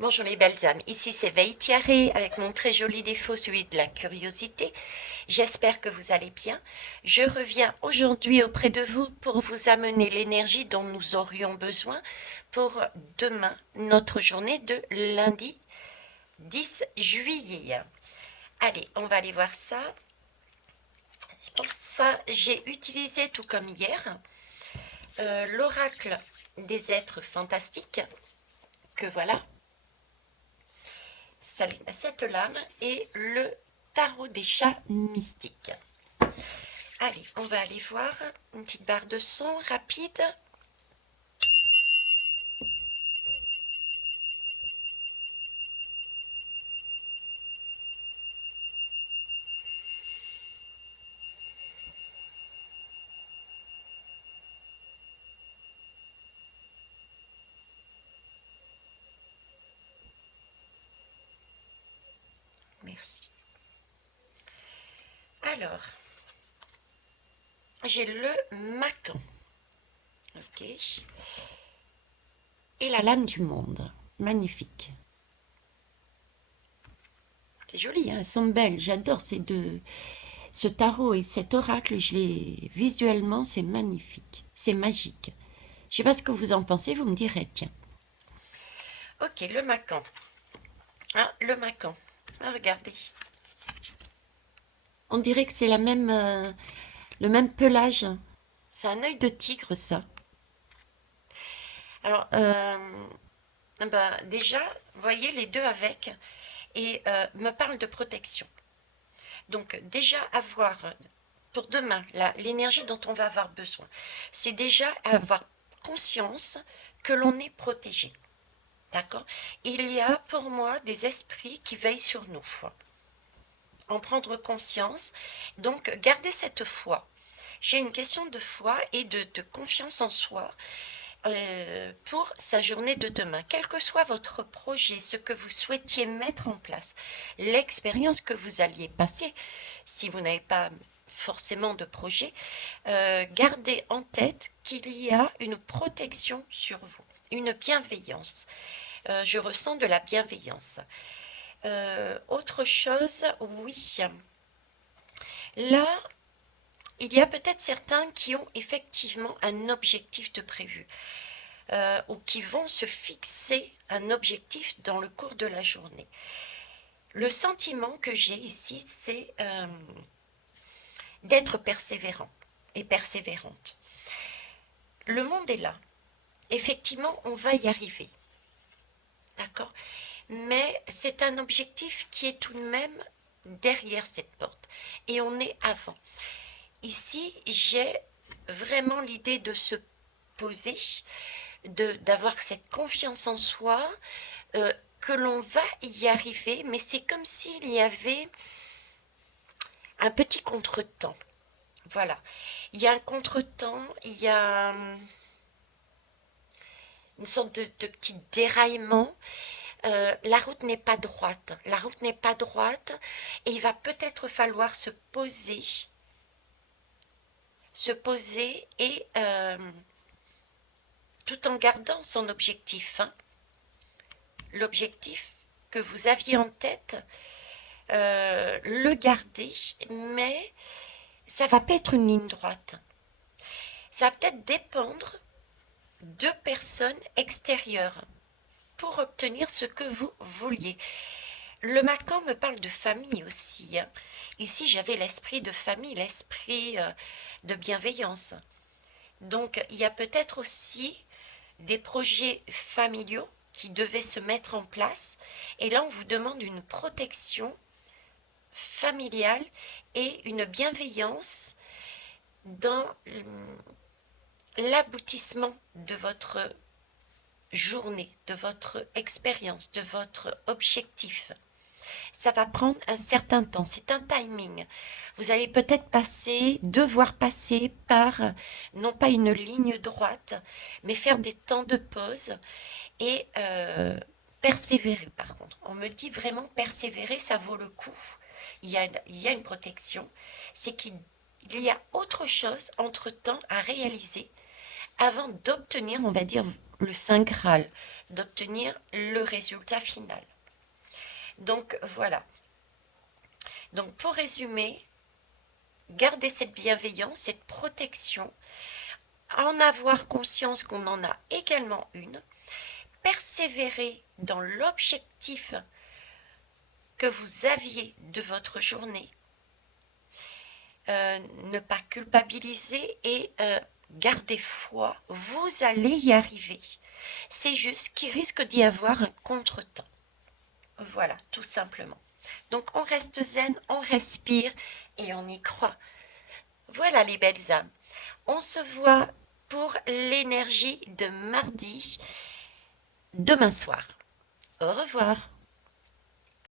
Bonjour les belles âmes, ici c'est Veille Tiaré avec mon très joli défaut, celui de la curiosité. J'espère que vous allez bien. Je reviens aujourd'hui auprès de vous pour vous amener l'énergie dont nous aurions besoin pour demain, notre journée de lundi 10 juillet. Allez, on va aller voir ça. Pour ça, j'ai utilisé, tout comme hier, l'oracle des êtres fantastiques, que voilà, cette lame, et le tarot des chats mystiques. Allez, on va aller voir une petite barre de son rapide. Merci. Alors, j'ai le Macan. Ok. Et la lame du monde. Magnifique. C'est joli, hein, elles sont belles. J'adore ces deux. Ce tarot et cet oracle, visuellement, c'est magnifique. C'est magique. Je sais pas ce que vous en pensez, vous me direz, tiens. Ok, le Macan. Ah, le Macan. Ah, regardez. On dirait que c'est le même pelage. C'est un œil de tigre, ça. Alors, ben, déjà, vous voyez les deux avec, et me parle de protection. Donc, déjà avoir, pour demain, l'énergie dont on va avoir besoin, c'est déjà avoir conscience que l'on est protégé. D'accord? Il y a pour moi des esprits qui veillent sur nous. En prendre conscience. Donc, gardez cette foi. J'ai une question de foi et de confiance en soi pour sa journée de demain. Quel que soit votre projet, ce que vous souhaitiez mettre en place, l'expérience que vous alliez passer, si vous n'avez pas forcément de projet, gardez en tête qu'il y a une protection sur vous, une bienveillance. Je ressens de la bienveillance. Autre chose, oui. Là, il y a peut-être certains qui ont effectivement un objectif de prévu ou qui vont se fixer un objectif dans le cours de la journée. Le sentiment que j'ai ici, c'est d'être persévérant et persévérante. Le monde est là. Effectivement, on va y arriver. D'accord? Mais c'est un objectif qui est tout de même derrière cette porte. Et on est avant. Ici, j'ai vraiment l'idée de se poser, d'avoir cette confiance en soi, que l'on va y arriver, mais c'est comme s'il y avait un petit contretemps. Voilà. Il y a un contretemps, il y a une sorte de petit déraillement. La route n'est pas droite. La route n'est pas droite et il va peut-être falloir se poser et tout en gardant son objectif. Hein. L'objectif que vous aviez en tête, le garder, mais ça va pas être une ligne droite. Ça va peut-être dépendre de personnes extérieures pour obtenir ce que vous vouliez. Le Macan me parle de famille aussi. Hein. Ici, j'avais l'esprit de famille, l'esprit de bienveillance. Donc, il y a peut-être aussi des projets familiaux qui devaient se mettre en place. Et là, on vous demande une protection familiale et une bienveillance dans l'aboutissement de votre journée, de votre expérience, de votre objectif. Ça va prendre un certain temps, c'est un timing. Vous allez peut-être devoir passer par, non pas une ligne droite, mais faire des temps de pause et persévérer par contre. On me dit vraiment persévérer, ça vaut le coup. Il y a une protection, c'est qu'il y a autre chose entre-temps à réaliser avant d'obtenir, on va dire, le Saint Graal, d'obtenir le résultat final. Donc voilà. Donc pour résumer, garder cette bienveillance, cette protection, en avoir conscience qu'on en a également une, persévérer dans l'objectif que vous aviez de votre journée, ne pas culpabiliser et garder foi, vous allez y arriver. C'est juste qu'il risque d'y avoir un contretemps. Voilà, tout simplement. Donc on reste zen, on respire et on y croit. Voilà les belles âmes. On se voit pour l'énergie de mardi, demain soir. Au revoir.